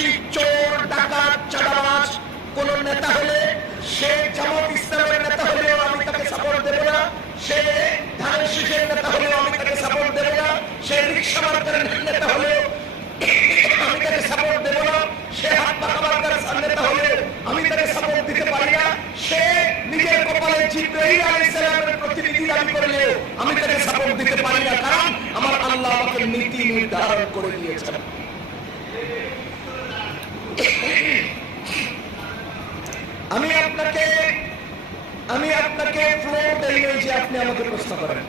সন্ত্রাসী, চোর, ডাকাত, চাঁদাবাজ কোন নেতা হলে, সে জামাত ইসলামের নেতা হলেও আমি তাকে সাপোর্ট দেব না, সে ধানের শীষের নেতা হলেও আমি তাকে সাপোর্ট দেব না, সে রিক্সা মার্কার নেতা হলেও আমি তাকে সাপোর্ট দেব না, সে হাত পাখা মার্কার নেতা হলেও আমি তাকে সাপোর্ট দিতে পারি না, সে নিজের কপালে জিবরাইল আলাইহিস সালামের প্রতিনিধি দাবি করলেও আমি তাকে সাপোর্ট দিতে পারি না, কারণ আমার আল্লাহ আমাকে নীতি নির্ধারণ করে দিয়েছেন। আমি আপনাকে ফ্লোর দেই যে আপনি আমাকে প্রশ্ন করেন।